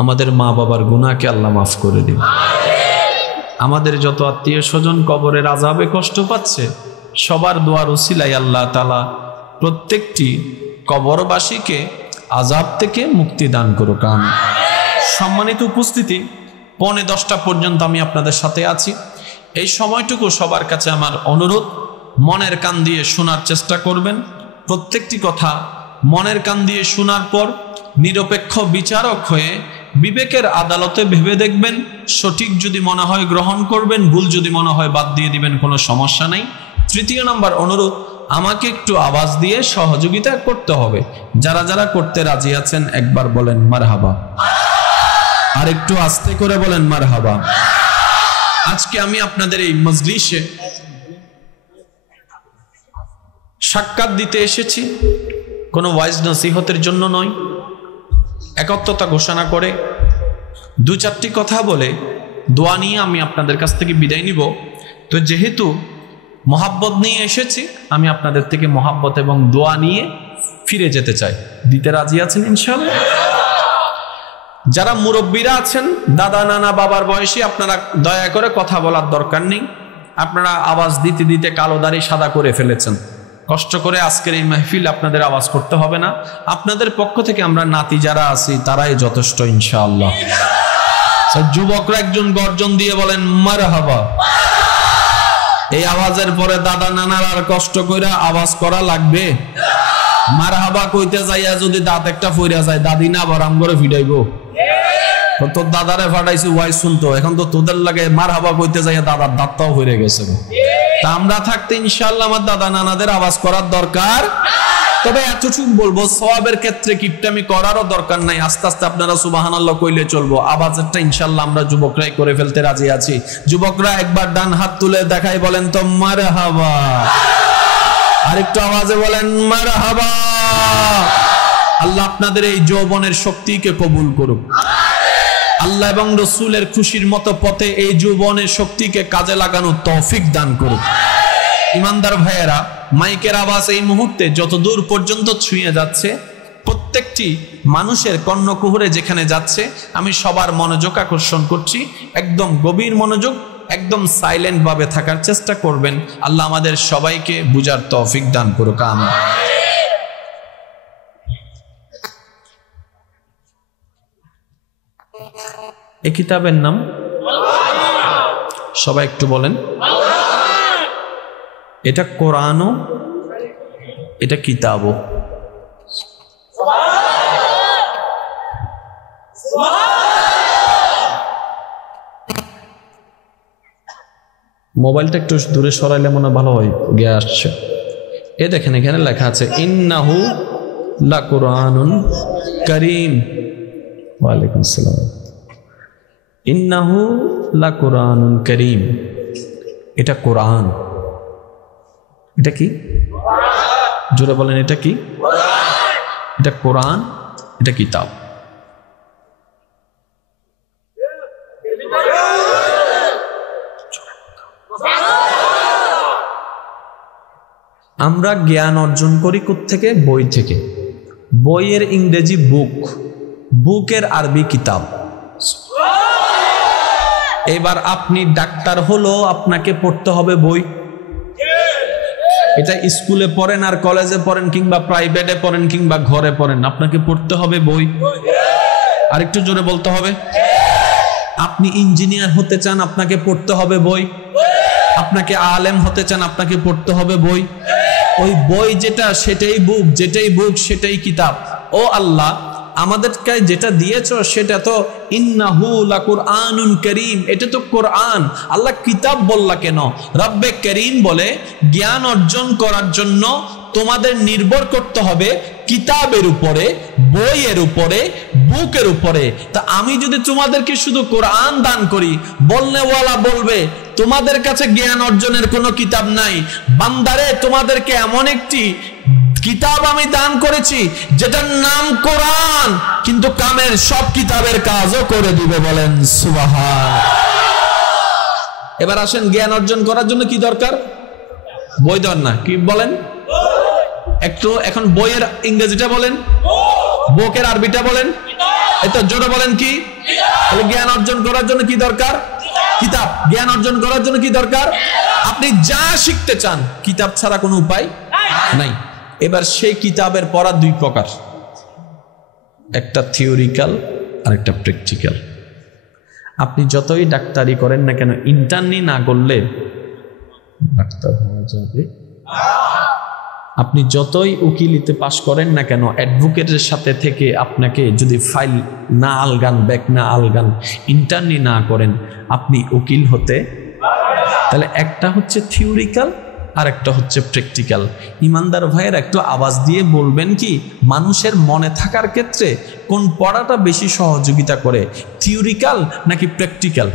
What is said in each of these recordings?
আমাদের মা বাবার গুনাহকে আল্লাহ মাফ করে দিন। আমাদের যত আত্মীয় স্বজন কবরের আযাবে কষ্ট পাচ্ছে, সবার দোয়ার উসিলায় আল্লাহ তাআলা প্রত্যেকটি কবরবাসীকে আযাব থেকে মুক্তি দান করুক। আমিন। সম্মানিত উপস্থিতি, 9:45 পর্যন্ত আমি আপনাদের সাথে আছি। এই সময়টুকু সবার কাছে আমার অনুরোধ, মনের কান দিয়ে শোনার চেষ্টা করবেন। প্রত্যেকটি কথা মনের কান দিয়ে শোনার পর নিরপেক্ষ বিচারক হয়ে বিবেকের আদালতে ভেবে দেখবেন। সঠিক যদি মনে হয় গ্রহণ করবেন, ভুল যদি মনে হয় বাদ দিয়ে দিবেন, কোনো সমস্যা নেই। 3য় নাম্বার অনুরোধ, আমাকে একটু আওয়াজ দিয়ে সহযোগিতা করতে হবে। যারা যারা করতে রাজি আছেন একবার বলেন মারহাবা, আর একটু আস্তে করে বলেন মারহাবা। আজকে আমি আপনাদের এই মজলিসে সাক্ষাৎ দিতে এসেছি, কোনো ওয়াইজ নসিহতের জন্য নয়। একাত্মতা ঘোষণা করে 2-4টি কথা বলে দোয়া নিয়ে আমি আপনাদের কাছ থেকে বিদায় নিব। তো যেহেতু মহাব্বত নিয়ে এসেছি, আমি আপনাদের থেকে মহাব্বত এবং দোয়া নিয়ে ফিরে যেতে চাই। দিতে রাজি আছেন ইনশাআল্লাহ? যারা মুরব্বীরা আছেন, দাদা নানা বাবার বয়সী, আপনারা দয়া করে কথা বলার দরকার নেই। আপনারা আওয়াজ দিতে দিতে কালো দাড়ি সাদা করে ফেলেছেন। কষ্ট করে আজকের এই মাহফিল আপনাদের আওয়াজ করতে হবে না। আপনাদের পক্ষ থেকে আমরা নাতি যারা আছি তারাই যথেষ্ট ইনশাআল্লাহ। যুবকরা একজন গর্জন দিয়ে বলেন মারহাবা। এই আওয়াজের পরে দাদা নানার আর কষ্ট করে আওয়াজ করা লাগবে? মারহাবা কইতে যাইয়া যদি দাঁত একটা ফইরা যায়, দাদি না আবার আম করে ফিডাইবো। তোর দাদারে ফাটাইছি ওয়াইজ শুনতো, এখন তো তোদের লাগে মারহাবা কইতে যাইয়া দাদার দাঁতটাও ফিরে গেছে। তা আমরা থাকতে ইনশাআল্লাহ আমার দাদা নানাদের আওয়াজ করার দরকার। তবে এতটুকু বলবো, সওয়াবের ক্ষেত্রে কিপটামি করারও দরকার নাই। আস্তে আস্তে আপনারা সুবহানাল্লাহ কইলে চলবো। আওয়াজটা ইনশাআল্লাহ আমরা যুবকরাই করে ফেলতে রাজি আছি। যুবকরা একবার ডান হাত তুলে দেখাই বলেন তো মারহাবা। আরেকটু আওয়াজে বলেন মারহাবা। আল্লাহ আপনাদের এই যৌবনের শক্তিকে কবুল করুক। আল্লাহ এবং রসুলের খুশির মতো পথে এই যৌবনের শক্তিকে কাজে লাগানোর তৌফিক দান করুক। ইমানদার ভাইয়েরা, মাইকের আওয়াজ এই মুহূর্তে যত দূর পর্যন্ত ছুঁয়ে যাচ্ছে, প্রত্যেকটি মানুষের কর্ণকুহরে যেখানে যাচ্ছে, আমি সবার মনোযোগ আকর্ষণ করছি। একদম গভীর মনোযোগ, একদম সাইলেন্ট ভাবে থাকার চেষ্টা করবেন। আল্লাহ আমাদের সবাইকে বুঝার তৌফিক দান করুক। আমিন। এই কিতাবের নাম সবাই একটু বলেন। এটা কোরআনও, এটা কিতাবও। মোবাইলটা একটু দূরে সরাইলে মনে ভালো হয়, গিয়ে আসছে। এ দেখেন এখানে লেখা আছে ইন্নাহু লাকুরআনুন কারীম। ওয়ালাইকুম আসসালাম। ইন্নাহু লাকুরআনুন কারীম, এটা কোরআন। এটা কি? জোরে বলেন, এটা কি? এটা কোরআন, এটা কিতাব। আমরা জ্ঞান অর্জন করি কোত্থেকে? বই থেকে। বইয়ের ইংরেজি বুক, বুকের আরবি কিতাব। এবার আপনি ডাক্তার হলো, আপনাকে পড়তে হবে বই। এটা স্কুলে পড়েন আর কলেজে পড়েন কিংবা প্রাইভেটে পড়েন কিংবা ঘরে পড়েন, আপনাকে পড়তে হবে বই। আরেকটু জোরে বলতে হবে। আপনি ইঞ্জিনিয়ার হতে চান, আপনাকে পড়তে হবে বই। আপনাকে আলেম হতে চান, আপনাকে পড়তে হবে বই। ওই বই যেটা সেটাই বুক, যেটাই বুক সেটাই কিতাব। ও আল্লাহ, আমাদেরকে যেটা দিয়েছো সেটা তো ইন্নাহু লাকুরআনুন কারীম, এটা তো কোরআন। আল্লাহ কিতাব বললা কেন? রব্বে কারীম বলে জ্ঞান অর্জন করার জন্য তোমাদের নির্ভর করতে হবে কিতাবের উপরে, বইয়ের উপরে, বুকের উপরে। তা আমি যদি তোমাদেরকে শুধু কোরআন দান করি, বলনেওয়ালা বলবে তোমাদের কাছে জ্ঞান অর্জনের কোনো কিতাব নাই। বান্দারে, তোমাদেরকে এমন একটি কিতাব আমি দান করেছি যেটার নাম কোরআন, কিন্তু কামের সব কিতাবের কাজও করে দিবে। বলেন সুবহান। এবার আসেন, জ্ঞান অর্জন করার জন্য কি দরকার? বই দরকার না? কি বলেন একটু? এখন বইয়ের ইংরেজিটা বলেন, বুকের আরবিটা বলেন। এটা জোরে বলেন কি? তাহলে জ্ঞান অর্জন করার জন্য কি দরকার? কিতাব। জ্ঞান অর্জন করার জন্য কি দরকার? আপনি যা শিখতে চান কিতাব ছাড়া কোনো উপায় নাই। এবার সেই কিতাবের পড়া দুই প্রকার, একটা থিওরিক্যাল আর একটা প্র্যাকটিক্যাল। আপনি যতই ডাক্তারি করেন না কেন, ইন্টার্নি না করলে ডাক্তার হওয়া যাবে। আপনি যতই উকিলিতে পাশ করেন না কেন, অ্যাডভোকেটের সাথে থেকে আপনাকে যদি ফাইল না আলগান, ব্যাক না আলগান, ইন্টার্নি না করেন, আপনি উকিল হতে। তাহলে একটা হচ্ছে থিওরিক্যাল আর একটা হচ্ছে প্র্যাকটিক্যাল। ইমানদার ভাইয়ের একটু আওয়াজ দিয়ে বলবেন কি, মানুষের মনে থাকার ক্ষেত্রে কোন পড়াটা বেশি সহযোগিতা করে, থিওরিক্যাল নাকি প্র্যাকটিক্যাল?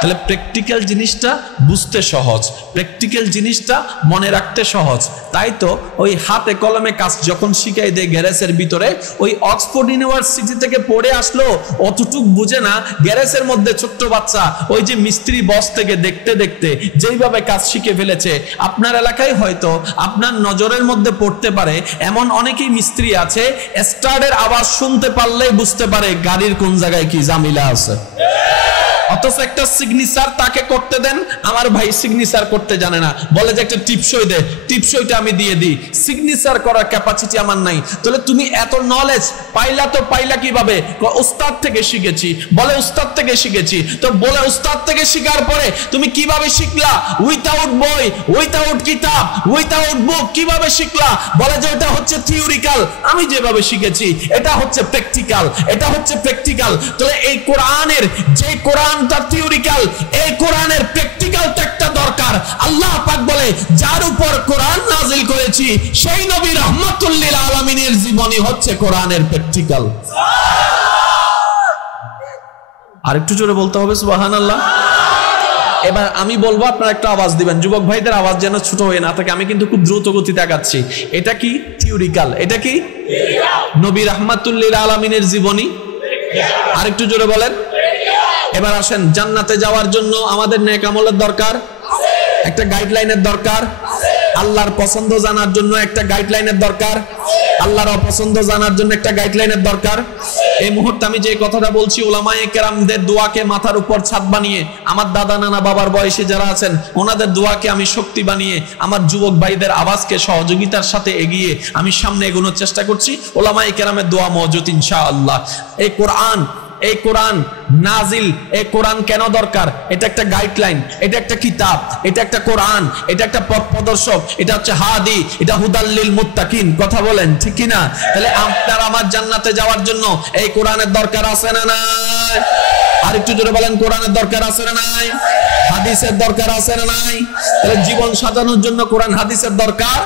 তাহলে প্র্যাকটিক্যাল জিনিসটা বুঝতে সহজ, প্র্যাকটিক্যাল জিনিসটা মনে রাখতে সহজ। তাই তো ওই হাতে কলমে কাজ যখন শিখাই দেয় গ্যারেজের ভিতরে, ওই অক্সফোর্ড ইউনিভার্সিটি থেকে পড়ে আসলো, অতটুক বুঝে না গ্যারেজের মধ্যে ছোট্ট বাচ্চা ওই যে মিস্ত্রি বস থেকে দেখতে দেখতে যেইভাবে কাজ শিখে ফেলেছে। আপনার এলাকায় হয়তো আপনার নজরের মধ্যে পড়তে পারে এমন অনেকেই মিস্ত্রি আছে, স্টার্টের আওয়াজ শুনতে পারলেই বুঝতে পারে গাড়ির কোন জায়গায় কি ঝামেলা আছে। অথচ একটা সিগনেচার তাকে করতে দেন, আমার ভাই সিগনেচার করতে জানে না, বলে যে একটা টিপসই দে, টিপসইটা আমি দিয়ে দিই, সিগনেচার করার ক্যাপাসিটি আমার নাই। তাহলে তুমি এত নলেজ পাইলা, তো পাইলা কিভাবে? উস্তাদ থেকে শিখেছি। বলে উস্তাদ থেকে শিখেছি, তো বলে উস্তাদ থেকে শিখার পরে তুমি কিভাবে শিখলা? উইথাউট বই, উইথাউট কিতাব, উইথাউট বুক কিভাবে শিখলা? বলে যে এটা হচ্ছে থিওরিক্যাল, আমি যেভাবে শিখেছি এটা হচ্ছে প্র্যাকটিক্যাল, এটা হচ্ছে প্র্যাকটিক্যাল। তাহলে এই কোরআনের যে কোরআনটা থিওরিক্যাল, এই কোরআনের প্র্যাকটিক্যালটা একটা দরকার। আল্লাহ পাক বলে যার উপর কোরআন নাজিল করেছি সেই নবী রাহমাতুল লিল আলামিনের জীবনী হচ্ছে কোরআনের প্র্যাকটিক্যাল। আরেকটু জোরে বলতে হবে সুবহানাল্লাহ। এবার আমি বলবো, আপনারা একটা আওয়াজ দিবেন, যুবক ভাইদের আওয়াজ যেন ছোট হয়ে না থাকে। আমি কিন্তু খুব দ্রুত গতিতে আগাচ্ছি। এটা কি থিওরিক্যাল? এটা কি নবী রাহমাতুল লিল আলামিনের জীবনী? আরেকটু জোরে বলেন। এবার আসেন, জান্নাতে যাওয়ার জন্য আমাদের নেক আমলের দরকার, একটা গাইডলাইনের দরকার। আল্লাহর পছন্দ জানার জন্য একটা গাইডলাইনের দরকার, আল্লাহর অপছন্দ জানার জন্য একটা গাইডলাইনের দরকার। এই মুহূর্তে আমি যে কথাটা বলছি, উলামায়ে কেরামদের দোয়াকে মাথার উপর ছাদ বানিয়ে, আমার দাদা নানা বাবার বয়সে যারা আছেন ওনাদের দোয়াকে আমি শক্তি বানিয়ে, আমার যুবক ভাইদের আওয়াজকে সহযোগিতার সাথে এগিয়ে আমি সামনে এগোনোর চেষ্টা করছি। উলামায়ে কেরামের দোয়া মওজুদ ইনশাআল্লাহ। এই কোরআন নাজিল, এই কোরআন কেন দরকার? এটা একটা গাইডলাইন, এটা একটা কিতাব, এটা একটা কোরআন, এটা একটা পথ প্রদর্শক, এটা হচ্ছে হাদি, এটা হুদাল্লিল মুত্তাকিন। কথা বলেন ঠিক কিনা? তাহলে আপনার আমার জান্নাতে যাওয়ার জন্য এই কোরআনের দরকার আছে না নাই? আরেকটু জোরে বলেন, কোরআনের দরকার আছে না নাই? হাদিসের দরকার আছে না নাই? তাহলে জীবন সাজানোর জন্য কোরআন হাদিসের দরকার।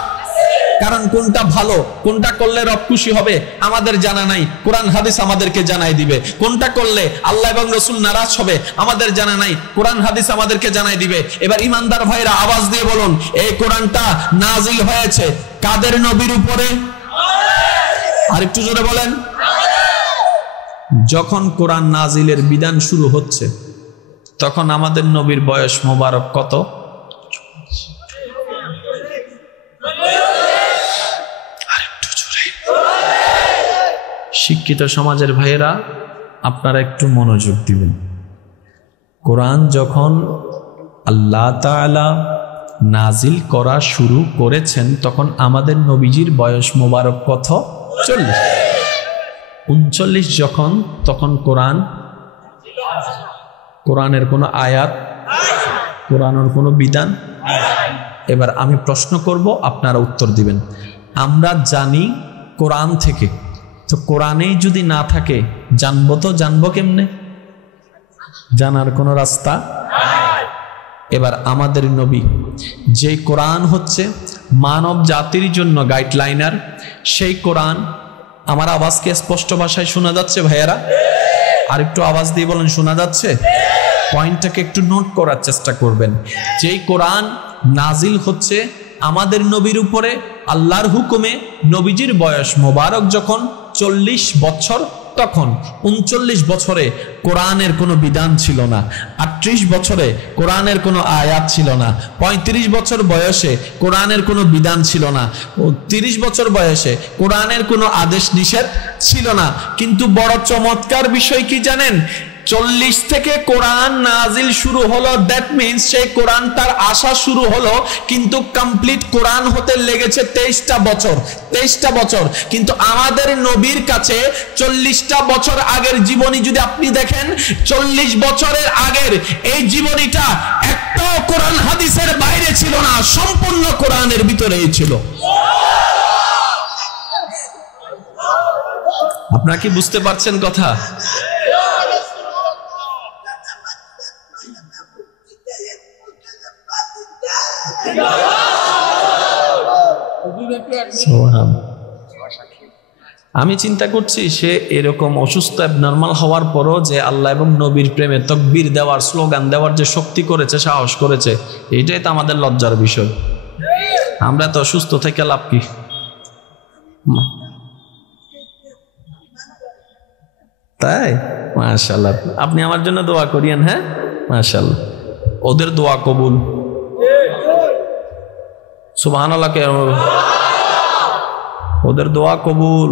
কারণ কোনটা ভালো, কোনটা করলে রব খুশি হবে আমাদের জানা নাই, কোরআন হাদিস আমাদেরকে জানাই দিবে। কোনটা করলে আল্লাহ এবং রাসূল নারাজ হবে আমাদের জানা নাই, কোরআন হাদিস আমাদেরকে জানাই দিবে। এবার ইমানদার ভাইরা আওয়াজ দিয়ে বলুন, এই কোরআনটা নাজিল হয়েছে কাদের নবীর উপরে? আরেকটু জোরে বলেন। যখন কোরআন নাজিলের বিধান শুরু হচ্ছে তখন আমাদের নবীর বয়স মোবারক কত? শিক্ষিত সমাজের ভাইয়েরা আপনারা একটু মনোযোগ দিবেন। কোরআন যখন আল্লাহ তাআলা নাজিল করা শুরু করেছেন তখন আমাদের নবীজির বয়স মোবারক কত? 40। 39 যখন, তখন কোরআনের কোনো আয়াত, কোরআনের কোনো বিধান। এবার আমি প্রশ্ন করব, আপনারা উত্তর দিবেন। আমরা জানি কোরআন থেকে, তো কোরআনেই যদি না থাকে জানবো কেমনে? জানার কোনো রাস্তা? এবার আমাদের নবী যে কোরআন হচ্ছে মানব জাতির জন্য গাইডলাইনার, সেই কোরআন, আমার আওয়াজকে স্পষ্ট ভাষায় শোনা যাচ্ছে ভাইয়েরা? আর একটু আওয়াজ দিয়ে বলেন, শোনা যাচ্ছে? পয়েন্টটাকে একটু নোট করার চেষ্টা করবেন। যেই কোরআন নাজিল হচ্ছে আমাদের নবীর উপরে আল্লাহর হুকুমে, নবীজির বয়স মোবারক যখন 40 বছর, তখন 39 বছরে কোরআনের কোনো বিধান ছিল না, 38 বছরে কোরআনের কোনো আয়াত ছিল না, 35 বছর বয়সে কোরআনের কোনো বিধান ছিল না, 30 বছর বয়সে কোরআনের কোনো আদেশ নিষেধ ছিল না। কিন্তু বড় চমৎকার বিষয় কি জানেন, 40 থেকে কোরআন নাজিল শুরু হলো, দ্যাট মিন্স সেই কোরআনটার আসা শুরু হলো, কিন্তু কমপ্লিট কোরআন হতে লেগেছে 23টা বছর। 23টা বছর। কিন্তু আমাদের নবীর কাছে 40টা বছর আগের জীবনী যদি আপনি দেখেন, 40 বছরের আগের এই জীবনীটা একটাও কোরআন হাদিসের বাইরে ছিল না, সম্পূর্ণ কোরআনের ভিতরেই ছিল। আপনারা কি বুঝতে পারছেন কথা? আমি চিন্তা করছি সে এরকম অসুস্থ অ্যাবনর্মাল হওয়ার পরও যে আল্লাহ এবং নবীর প্রেমে তাকবীর দেওয়ার, স্লোগান দেওয়ার যে শক্তি করেছে, সাহস করেছে, এটাই তো আমাদের লজ্জার বিষয়। আমরা তো অসুস্থ থেকে লাভ কি? তাই মাশাআল্লাহ, আপনি আমার জন্য দোয়া করিয়েন। হ্যাঁ মাশাআল্লাহ, ওদের দোয়া কবুল। সুবহানাল্লাহ, ওদের দোয়া কবুল,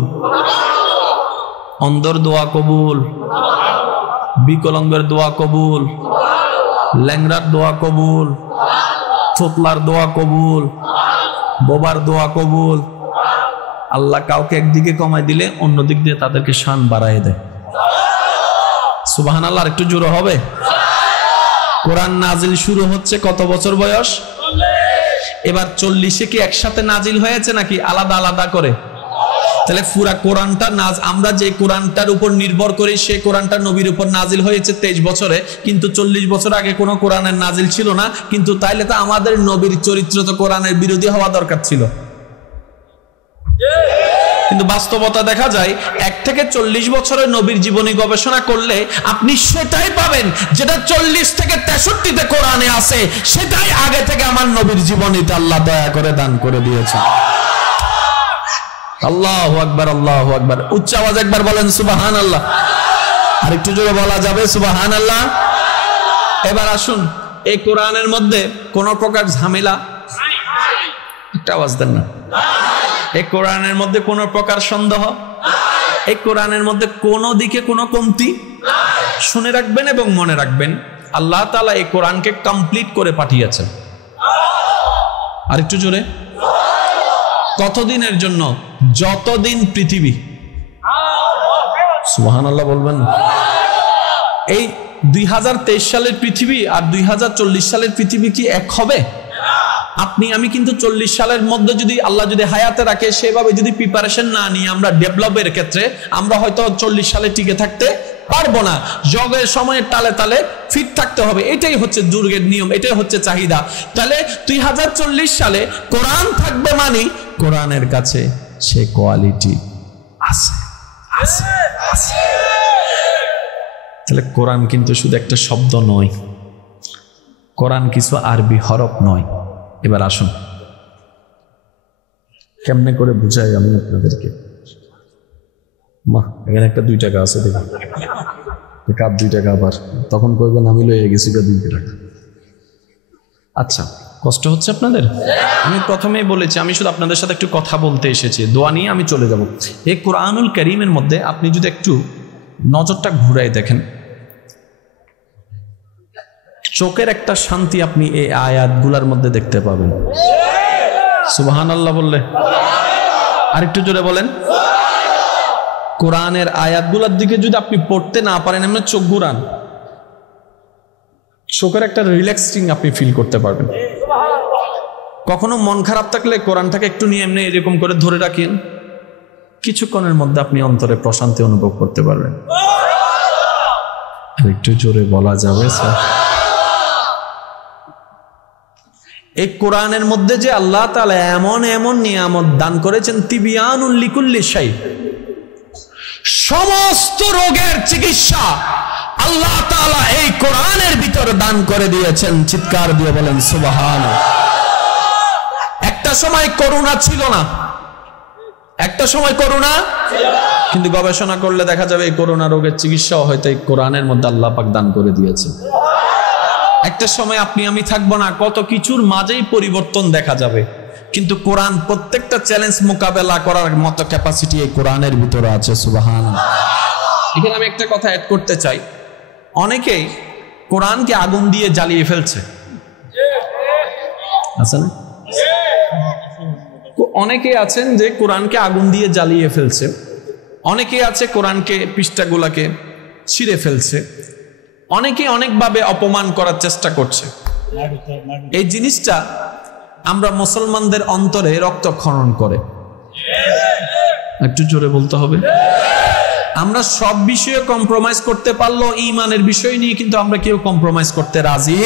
অন্ধর দোয়া কবুল, বিকলাঙ্গের দোয়া কবুল, ল্যাংড়ার দোয়া কবুল, থোতলার দোয়া কবুল, বোবার দোয়া কবুল। আল্লাহ কাউকে একদিকে কমাই দিলে অন্য দিক দিয়ে তাদেরকে শান বাড়ায় দেয়। সুবহানাল্লাহ, একটু জোরে হবে। কোরআন নাজিল শুরু হচ্ছে কত বছর বয়স? এবার 40-এ কি একসাথে নাজিল হয়েছে নাকি আলাদা আলাদা করে? তাহলে পুরা কোরআনটা আমরা যে কোরআনটার উপর নির্ভর করি, সেই কোরআনটা নবীর উপর নাজিল হয়েছে 23 বছরে, কিন্তু 40 বছর আগে কোনো কোরআনের নাজিল ছিল না। কিন্তু তাইলে তো আমাদের নবীর চরিত্র তো কোরআনের বিরোধী হওয়া দরকার ছিল। কিন্তু বাস্তবতা দেখা যায় 1 থেকে 40 বছরের নবীর জীবনী গবেষণা করলে আপনি সেটাই পাবেন যেটা 40 থেকে 63-তে কোরআনে আছে, সেটাই আগে থেকে আমার নবীর জীবনীতে আল্লাহ দয়া করে দান করে দিয়েছে। আল্লাহু আকবার, আল্লাহু আকবার। উচ্চ আওয়াজ একবার বলেন সুবহানাল্লাহ। আর একটু জোরে বলা যাবে সুবহানাল্লাহ? এবার আসুন, এই কোরআনের মধ্যে কোন প্রকার ঝামেলা, একটা আওয়াজ দেন না। এই কোরআনের মধ্যে কোন প্রকার সন্দেহ, এই কোরআনের মধ্যে কোন দিকে কোনো কমতি। শুনে রাখবেন এবং মনে রাখবেন, আল্লাহ তাআলা এই কোরআনকে কমপ্লিট করে পাঠিয়েছেন। আর একটু জোরে, কতদিনের জন্য? যতদিন পৃথিবী। সুবহানাল্লাহ বলবেন না? এই 2023 সালের পৃথিবী আর 2040 সালের পৃথিবী কি এক হবে? আপনি আমি কিন্তু 40 সালের মধ্যে যদি আল্লাহ যদি হায়াতে রাখে, সেভাবে যদি প্রিপারেশন না নিয়ে আমরা ডেভেলপের ক্ষেত্রে, আমরা হয়তো 40 সালে টিকে থাকতে পারবো না। যুগের সময়ের তালে তালে ফিট থাকতে হবে, এটাই হচ্ছে যুগের নিয়ম, এটাই হচ্ছে চাহিদা। তাহলে 2040 সালে কোরআন থাকবে মানে কোরআনের কাছে সে কোয়ালিটি আছে, আছে, আছে। তাহলে কোরআন কিন্তু শুধু একটা শব্দ নয়, কোরআন কিছু আরবি হরফ নয়। এবার আসুন কেমনে করে বুঝাই আমি আপনাদেরকে। মা এখানে একটা 2 টাকা আছে, দেখুন কাপ 2 টাকা, আবার তখন কইবেন আমি লয়ে গেছি 2 টাকা। আচ্ছা, কষ্ট হচ্ছে আপনাদের? আমি প্রথমেই বলেছি আমি শুধু আপনাদের সাথে একটু কথা বলতে এসেছি, দোয়া নিয়ে আমি চলে যাব। এই কোরআনুল কারীমের মধ্যে আপনি যদি একটু নজরটা ঘুরাই দেখেন, চোখের একটা শান্তি আপনি এই আয়াতগুলোর মধ্যে দেখতে পাবেন। সুবহানাল্লাহ বললে আর একটু জোরে বলেন। কোরআনের আয়াতগুলোর দিকে যদি আপনি পড়তে না পারেন, এমনি চোখ ঘুরান, চোখের একটা রিল্যাক্সিং আপনি ফিল করতে পারবেন। কখনো মন খারাপ থাকলে কোরআনটাকে একটু নিয়ে এমনি এরকম করে ধরে রাখেন, কিছুক্ষণের মধ্যে আপনি অন্তরে প্রশান্তি অনুভব করতে পারবেন। আর একটু জোরে বলা যাবে স্যার? এই কোরআনের মধ্যে যে আল্লাহ তাআলা এমন এমন নিয়ামত দান করেছেন, তিবিয়ানুল লিকুল্লি শাই, সমস্ত রোগের চিকিৎসা আল্লাহ তাআলা এই কোরআনের ভিতরে দান করে দিয়েছেন। চিৎকার দিয়ে বলেন সুবহানাল্লাহ। একটা সময় করোনা ছিল না, একটা সময় করোনা ছিল না। কিন্তু গবেষণা করলে দেখা যাবে এই করোনা রোগের চিকিৎসাও হয়তো এই কোরআনের মধ্যে আল্লাহ পাক দান করে দিয়েছে। একটা সময় আপনি আমি থাকবো না, কত কিছুর মাঝেই পরিবর্তন দেখা যাবে, কিন্তু কোরআন প্রত্যেকটা চ্যালেঞ্জ মোকাবেলা করার মতো ক্যাপাসিটি এই কোরআনের ভিতরে আছে। সুবহানাল্লাহ। এখানে আমি একটা কথা অ্যাড করতে চাই, অনেকেই কোরআনকে আগুন দিয়ে জ্বালিয়ে ফেলছে, আছে না? অনেকে আছেন যে কোরআনকে আগুন দিয়ে জ্বালিয়ে ফেলছে, অনেকে আছে কোরআনকে পৃষ্ঠাগুলাকে ছিঁড়ে ফেলছে, অনেকে অনেকভাবে অপমান করার চেষ্টা করছে। এই জিনিসটা আমরা মুসলমানদের অন্তরে রক্তক্ষরণ করে। একটু জোরে বলতে হবে। আমরা সব বিষয়ে কম্প্রোমাইজ করতে পারলো, ঈমানের বিষয় নিয়ে কিন্তু আমরা কেউ কম্প্রোমাইজ করতে রাজি।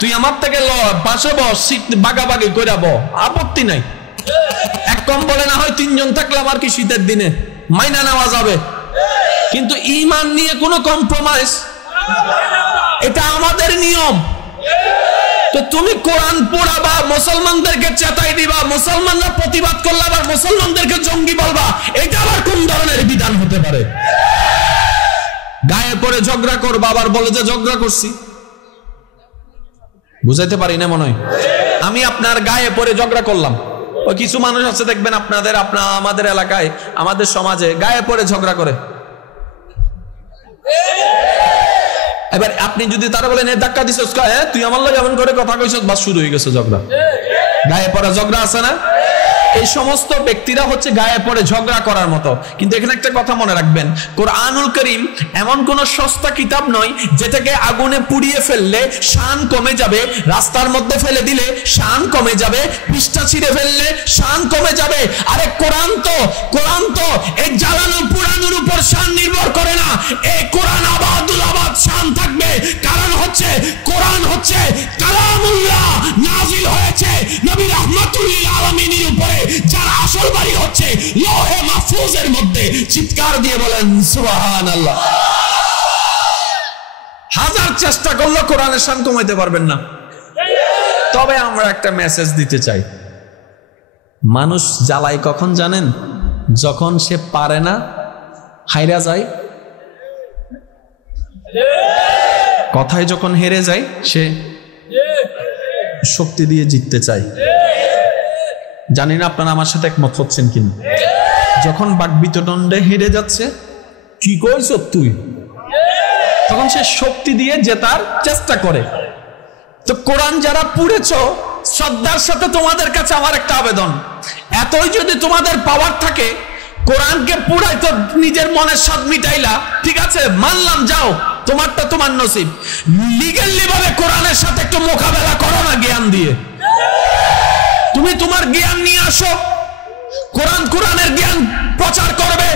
তুই আমার থেকে পাশে বস, বাগাবাগি কইরা বস, আপত্তি নাই। এক কম্বলে না হয় তিনজন থাকলে আমার কি শীতের দিনে মাইনা নেওয়া যাবে, কিন্তু ঈমান নিয়ে কোনো কম্প্রোমাইজ, এটা আমাদের নিয়ম। তো তুমি কোরআন পড়াবা, মুসলমানদেরকে চেতাই দিবা, মুসলমানরা প্রতিবাদ করলে আবার মুসলমানদেরকে জঙ্গি বলবা, এটা আবার কোন ধরনের বিধান হতে পারে? গায়ে পড়ে ঝগড়া করবা, আবার বলে যে ঝগড়া করছি। বুঝাইতে পারি না মনে হয়? আমি আপনার গায়ে পড়ে ঝগড়া করলাম, ওই কিছু মানুষ আছে দেখবেন আমাদের এলাকায়, আমাদের সমাজে গায়ে পড়ে ঝগড়া করে। এবার আপনি যদি তারা বলেন ধাক্কা দিছস, তুই আমার লগে এমন করে কথা কইছস, বাস শুরু হয়ে গেছে ঝগড়া। গায়ে পড়া ঝগড়া আছে না? এই সমস্ত ব্যক্তিরা হচ্ছে গায়ে পড়ে ঝগড়া করার মতো। কিন্তু এখানে একটা কথা মনে রাখবেন, কোরআনুল কারীম এমন কোন সস্তা কিতাব নয় যেটাকে আগুনে পুড়িয়ে ফেললে শান কমে যাবে, রাস্তার মধ্যে ফেলে দিলে শান কমে যাবে, পৃষ্ঠা ছিঁড়ে ফেললে শান কমে যাবে। আরে কোরআন তো এই জ্বালানো পুরানোর উপর শান নির্ভর করে না। এই কোরআন আবাদুল আবাদ শান থাকবে, কারণ হচ্ছে কোরআন হচ্ছে কালামুল্লাহ, নাজিল হয়েছে নবী রাহমাতুল লিল আলামিনের উপরে, যার আসল বাড়ি হচ্ছে লৌহে মাহফুজের মধ্যে। চিৎকার দিয়ে বলেন সুবহানাল্লাহ। হাজার চেষ্টা করলে কোরআনের শান কমাইতে পারবেন না। তবে আমরা একটা মেসেজ দিতে চাই, মানুষ জ্বালায় কখন জানেন? যখন সে পারে না, হাইরা যায়, কথায় যখন হেরে যায়, সে শক্তি দিয়ে জিততে চায়। জানি না আপনারা আমার সাথে একমত হচ্ছেন কিনা। যখন বাকবিতণ্ডে হেরে যাচ্ছে, কি কইছ তুই, তখন সে শক্তি দিয়ে জেতার চেষ্টা করে। তো কোরআন যারা পড়েছ, শ্রদ্ধার সাথে তোমাদের কাছে আমার একটা আবেদন, এতই যদি তোমাদের পাওয়ার থাকে, কোরআনকে পড়াই তো নিজের মনের স্বাদ মিটাইলা, ঠিক আছে মানলাম, যাও, তোমারটা তোমার নসিব। লিগ্যালি ভাবে কোরআনের সাথে একটু মোকাবেলা করো না জ্ঞান দিয়ে। তুমি তোমার জ্ঞান নিয়ে আসো, কোরআনের জ্ঞান প্রচার করবে।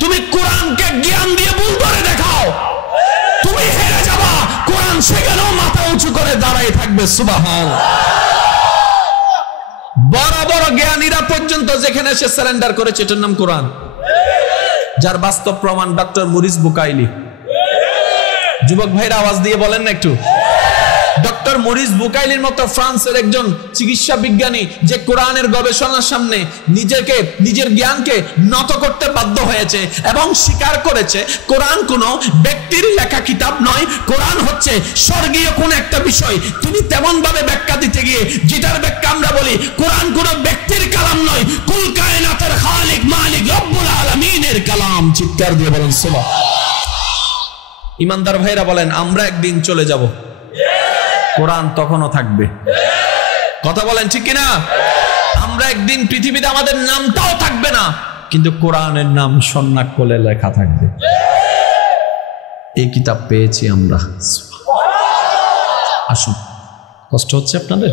তুমি কোরআনকে জ্ঞান দিয়ে ভুল করে দেখাও, তুমি হেরে যাবা। কোরআন সেখানেও মাথা উঁচু করে দাঁড়ায় থাকবে। সুবহানাল্লাহ। বড় বড় জ্ঞানীরা পর্যন্ত যেখানে সে সারেন্ডার করেছে, এটার নাম কোরআন, যার বাস্তব প্রমাণ ডক্টর মরিস বুকাইলি। যুবক ভাইরা আওয়াজ দিয়ে বলেন না একটু। ডক্টর মরিস বুকাইলির মতো ফ্রান্সের একজন চিকিৎসা বিজ্ঞানী, যে কোরআনের গবেষণার সামনে নিজের জ্ঞানকে নত করতে বাধ্য হয়েছে এবং স্বীকার করেছে কোরআন কোনো ব্যক্তির লেখা কিতাব নয়, কোরআন হচ্ছে স্বর্গীয় কোন একটা বিষয়। তুমি তেমন ভাবে ব্যাখ্যা দিতে গিয়ে, যেটার ব্যাখ্যা আমরা বলি কোরআন কোন ব্যক্তির কালাম নয়, কুল কায়নাতের খালিক মালিক রব্বুল আলামিনের কালাম। চিৎকার দিয়ে বলেন সুবহানাল্লাহ। ইমানদার ভাইরা বলেন, আমরা একদিন চলে যাব, কোরআন তখনও থাকবে। কথা বলেন ঠিক কিনা? আমরা একদিন পৃথিবীতে আমাদের নামটাও থাকবে না, কিন্তু কোরআনের নাম স্বর্ণাক্ষরে লেখা থাকবে। এই কিতাব পেয়েছি আমরা। আসুন, কষ্ট হচ্ছে আপনাদের?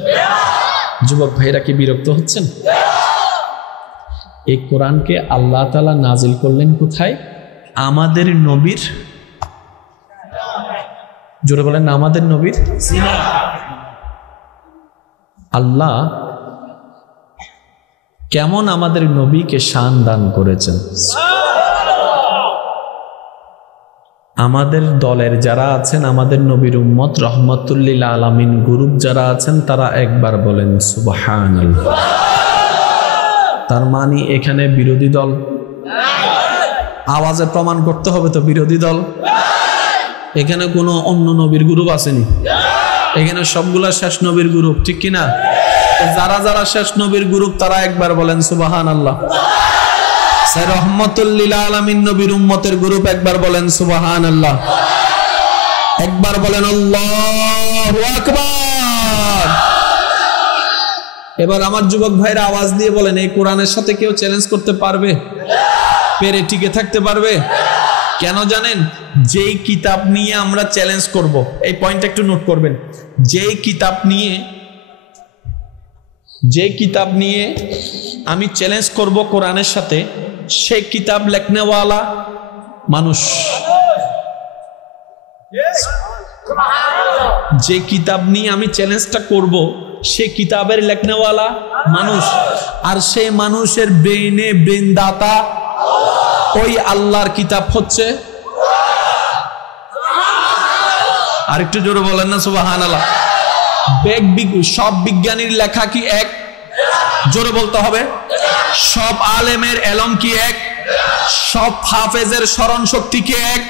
যুবক ভাইরা কি বিরক্ত হচ্ছেন? এই কোরআনকে আল্লাহ তাআলা নাজিল করলেন কোথায়? আমাদের নবীর, জোরে বলেন, আমাদের নবীর। আল্লাহ কেমন আমাদের নবীকে শান দান করেছেন। আমাদের দলের যারা আছেন, আমাদের নবীর উম্মত রহমাতুল লিল আলামিন গ্রুপ যারা আছেন, তারা একবার বলেন সুবহানাল্লাহ। তার মানে এখানে বিরোধী দল আওয়াজে প্রমাণ করতে হবে তো বিরোধী দল। এখানে কোনো অন্য নবীর গ্রুপ আসেনি, এখানে সবগুলা শেষ নবীর গ্রুপ, ঠিক কিনা? যারা যারা শেষ নবীর গ্রুপ তারা একবার বলেন সুবহানাল্লাহ। রহমতুল লিল আলামিন নবীর উম্মতের গ্রুপ একবার বলেন সুবহানাল্লাহ, একবার বলেন আল্লাহু আকবার। এবার আমার যুবক ভাইরা আওয়াজ দিয়ে বলেন, এই কোরআনের সাথে কেউ চ্যালেঞ্জ করতে পারবে? পেরে টিকে থাকতে পারবে? কেন জানেন? যেই কিতাব নিয়ে আমরা চ্যালেঞ্জ করব, এই পয়েন্টটা একটু নোট করবেন, যেই কিতাব নিয়ে আমি চ্যালেঞ্জ করব কোরআনের সাথে, সেই কিতাব লেখনেওয়ালা মানুষ। যে কিতাব নিয়ে আমি চ্যালেঞ্জটা করব সে কিতাবের লেখনেওয়ালা মানুষ, আর সেই মানুষের ব্রেন দাতা ওই আল্লাহর কিতাব হচ্ছে। আরেকটু জোরে বলেন না সুবহানাল্লাহ। সব বিজ্ঞানীর লেখা কি এক? জোরে বলতে হবে। সব আলেমের এলম কি এক? সব হাফেজের স্মরণ শক্তি কি এক?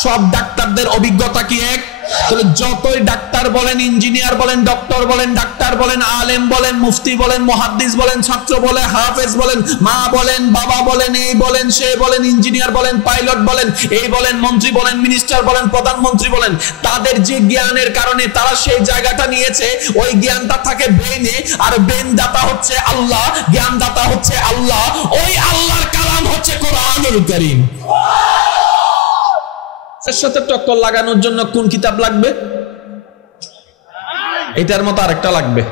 সব ডাক্তারদের অভিজ্ঞতা কি এক? তাহলে যতই ডাক্তার বলেন, ইঞ্জিনিয়ার বলেন, ডক্টর বলেন, ডাক্তার বলেন, আলেম বলেন, মুফতি বলেন, মুহাদ্দিস বলেন, ছাত্র বলে, হাফেজ বলেন, মা বলেন, বাবা বলেন, এই বলেন, সে বলেন, ইঞ্জিনিয়ার বলেন, পাইলট বলেন, এই বলেন, মন্ত্রী বলেন, মিনিস্টার বলেন, প্রধানমন্ত্রী বলেন, তাদের যে জ্ঞানের কারণে তারা সেই জায়গাটা নিয়েছে, ওই জ্ঞানটা থাকে ব্রেনে, আর ব্রেন দাতা হচ্ছে আল্লাহ, জ্ঞান দাতা হচ্ছে আল্লাহ। ওই আল্লাহর কালাম হচ্ছে কোরআনুল কারীম। এর সাথে টক্কর লাগানোর জন্য কোন কিতাব লাগবে? এটার মতো আরেকটা লাগবে।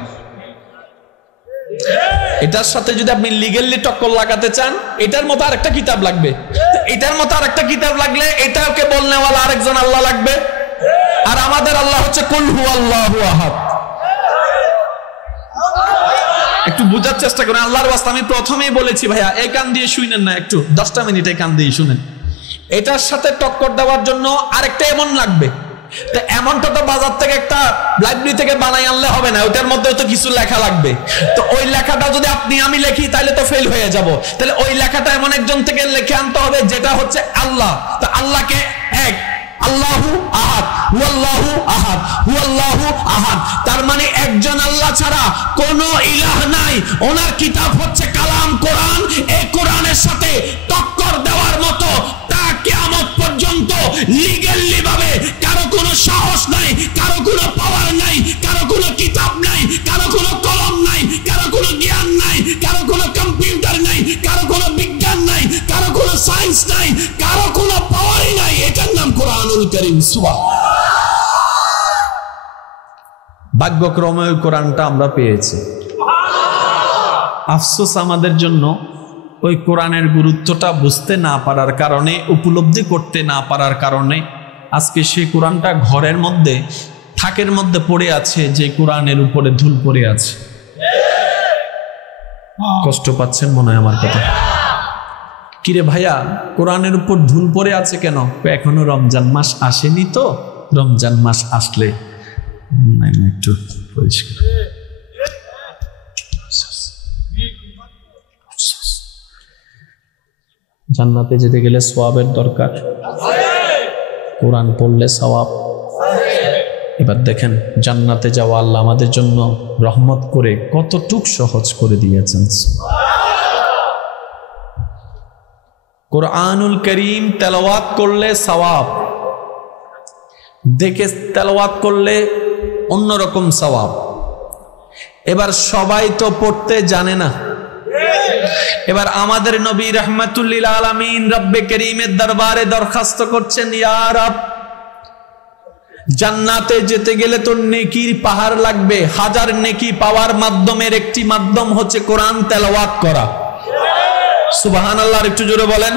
এটার সাথে যদি আপনি লিগ্যালি টক্কর লাগাতে চান, এটার মতো আরেকটা কিতাব লাগবে। এটার মতো আরেকটা কিতাব লাগলে এটাকে বলনেওয়ালা আরেকজন আল্লাহ লাগবে। আর আমাদের আল্লাহ হচ্ছে কুল হুয়াল্লাহু আহাদ। একটু বোঝার চেষ্টা করেন আল্লাহর ওয়াস্তে। আমি প্রথমেই বলেছি ভাইয়া, এই কান দিয়ে শুনেন না, একটু 10টা মিনিট এই কান দিয়ে শুনেন। এটার সাথে টক্কর দেওয়ার জন্য আরেকটা এমন লাগবে। তো এমনটা তো বাজার থেকে একটা লাইব্রেরি থেকে বানাই আনলে হবে না, ওটার মধ্যে তো কিছু লেখা লাগবে। তো ওই লেখাটা যদি আমি লিখি তাহলে তো ফেল হয়ে যাব। তাহলে ওই লেখাটা এমন একজন থেকে লিখে আনতে হবে যেটা হচ্ছে আল্লাহ। তো আল্লাহকে এক, আল্লাহু আহাদ, হুয়াল্লাহু আহাদ, হুয়াল্লাহু আহাদ। তার মানে একজন আল্লাহ ছাড়া কোনো ইলাহ নাই। ওনার কিতাব হচ্ছে কালাম কোরআন। এই কোরআনের সাথে টক্কর দেওয়ার মতো তা কিয়ামত পর্যন্ত লিগ্যালি ভাবে কারো কোনো সাহস নাই, কারো কোনো পাওয়ার নাই, কারো কোনো কিতাব নাই, কারো কোনো কলম নাই, কারো কোনো জ্ঞান নাই, কারো কোনো কম্পিউটার নাই, কারো কোনো বিজ্ঞান নাই, কারো কোনো সায়েন্স নাই, কারো কোনো পাওয়ারই নাই। এটার নাম কোরআনুল কারীম। ভাগ্যক্রমে ওই কোরআনটা আমরা পেয়েছি। আফসোস আমাদের জন্য, ওই কোরআনের গুরুত্বটা বুঝতে না পারার কারণে, উপলব্ধি করতে না পারার কারণে আজকে সেই কোরআনটা ঘরের মধ্যে থাকের মধ্যে পড়ে আছে, যে কোরআনের উপরে ধুল পড়ে আছে। কষ্ট পাচ্ছেন মনে হয় আমার কথা। কিরে ভাইয়া, কোরআনের উপর ধুল পড়ে আছে কেন? এখনো রমজান মাস আসেনি তো, রমজান মাস আসলে একটু পরিষ্কার। জান্নাতে যেতে গেলে সওয়াবের দরকার, কোরআন পড়লে সওয়াব। এবার দেখেন জান্নাতে যাওয়া আল্লাহ আমাদের জন্য রহমত করে কতটুক সহজ করে দিয়েছেন। কোরআনুল কারীম তেলাওয়াত করলে সওয়াব, দেখে তেলাওয়াত করলে অন্যরকম সওয়াব। এবার সবাই তো পড়তে জানে না। এবার আমাদের নবী রাহমাতুল লিল আলামিন রব্বে কারীমের দরবারে দরখাস্ত করছেন, ইয়া রব, জান্নাতে যেতে গেলে তো নেকির পাহাড় লাগবে। হাজার নেকি পাওয়ার মাধ্যমের একটি মাধ্যম হচ্ছে কোরআন তেলাওয়াত করা। সুবহানাল্লাহ, একটু জোরে বলেন।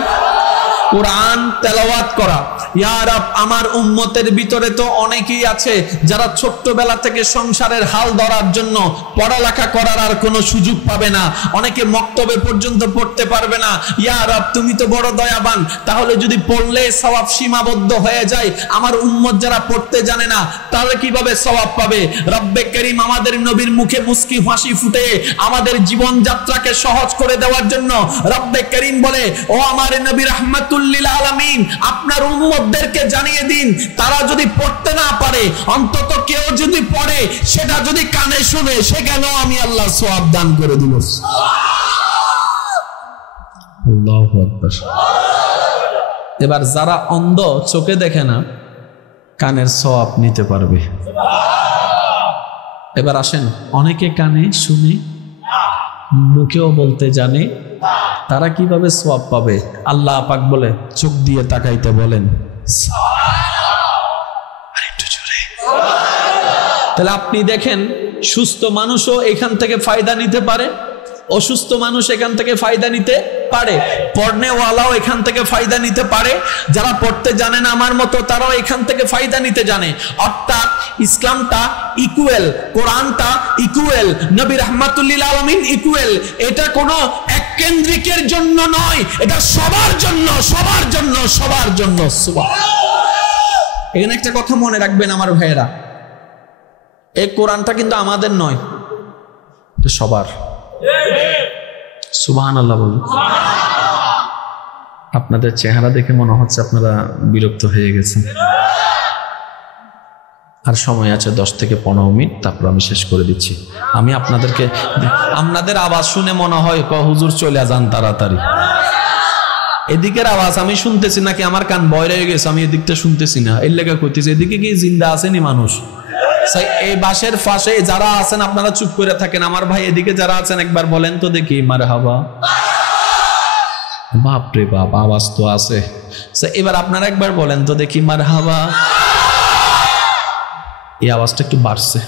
কোরআন তেলাওয়াত করা। ইয়া রব, আমার উম্মতের ভিতরে তো অনেকেই আছে যারা ছোট্টবেলা থেকে সংসারের হাল ধরার জন্য পড়ালেখা করার আর কোনো সুযোগ পাবে না, অনেকে মক্তবে পর্যন্ত পড়তে পারবে না। ইয়া রব, তুমি তো বড় দয়াবান, তাহলে যদি পড়লে সওয়াব সীমাবদ্ধ হয়ে যায়, আমার উম্মত যারা পড়তে জানে না তাহলে কিভাবে সওয়াব পাবে? রব্বে কারীম আমাদের নবীর মুখে মুস্কি হাসি ফুটে আমাদের জীবন যাত্রাকে সহজ করে দেওয়ার জন্য রব্বে কারীম বলে, ও আমার নবী রাহমাতুল রাহমাতুল লিল আলামিন আপনার উম্মতদেরকে জানিয়ে দিন, তারা যদি পড়তে না পারে অন্তত কেউ যদি পড়ে সেটা যদি কানে শুনে সেখানেও আমি আল্লাহ সওয়াব দান করে দিব। আল্লাহু আকবার। এবার যারা অন্ধ, চোখে দেখে না, কানের সওয়াব নিতে পারবে। এবার আসেন, অনেকে কানে শুনে মুখেও বলতে জানে, তারা কিভাবে সওয়াব পাবে? আল্লাহ পাক বলে চোখ দিয়ে তাকাইতে বলেন। তাহলে আপনি দেখেন, সুস্থ মানুষও এখান থেকে ফায়দা নিতে পারে, অসুস্থ মানুষ এখান থেকে ফায়দা নিতে পারে, পড়নেওয়ালাও এখান থেকে ফায়দা নিতে পারে, যারা পড়তে জানে না আমার মতো তারাও এখান থেকে ফায়দা নিতে জানে। অর্থাৎ ইসলামটা ইকুয়াল, কোরআনটা ইকুয়াল, নবী রাহমাতুল লিল আলামিন ইকুয়াল। এটা কোনো এককেন্দ্রিকের জন্য নয়, এটা সবার জন্য, সবার জন্য, সবার জন্য। সুবহানাল্লাহ। এখানে একটা কথা মনে রাখবেন আমার ভাইয়েরা, এই কোরআনটা কিন্তু আমাদের নয়, এটা সবার। সুবহানাল্লাহ বলুন। আপনাদের চেহারা দেখে মনে হচ্ছে আপনারা বিরক্ত হয়ে গেছেন। আর সময় আছে 10 থেকে 15 মিনিট, তারপর আমি শেষ করে দিচ্ছি। আমি আপনাদেরকে, আপনাদের আওয়াজ শুনে মনে হয় হুজুর চলে যান তাড়াতাড়ি। এদিকের আওয়াজ আমি শুনতেছি নাকি আমার কান বয় হয়ে গেছে, আমি এদিকটা শুনতেছি না, এর লেগে কইতেছি এদিকে কি জিন্দা আসেনি মানুষ? এই বাসের পাশে যারা আছেন আপনারা চুপ করে থাকেন, আমার ভাই এদিকে যারা আছেন একবার বলেন তো দেখি মারহাবা। বাপরে বাপ, আওয়াজ তো আছে। এবার আপনারা একবার বলেন তো দেখি মারহাবা। এই আওয়াজটা একটু বাড়ছে,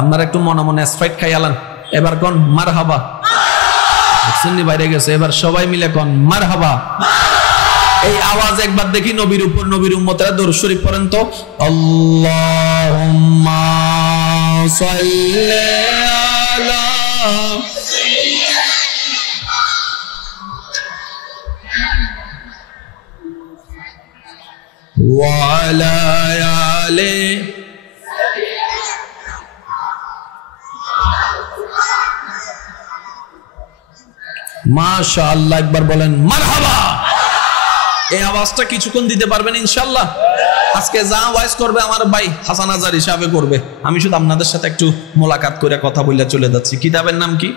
আপনারা একটু মনে মনে স্প্রাইট খাইয়ালান। এবার কোন মারহাবা, বাইরে গেছে, এবার সবাই মিলে কোন মারহাবা। এই আওয়াজ একবার দেখি নবীর উপর, নবীর উম্মতেরা দরুদ শরীফ পড়েন তো। আল্লাহুম্মা সাল্লি আলা ওয়া আলা আলি মাশাআল্লাহ। একবার বলেন মারহাবা। এই আওয়াজটা কিছুক্ষণ দিতে পারবেন ইনশাআল্লাহ? আজকে যা ওয়াইজ করবে আমার ভাই হাসান আজার হিসাবে করবে, আমি শুধু আপনাদের সাথে একটু মোলাকাত করে কথা বলে চলে যাচ্ছি। কিতাবের নাম কি?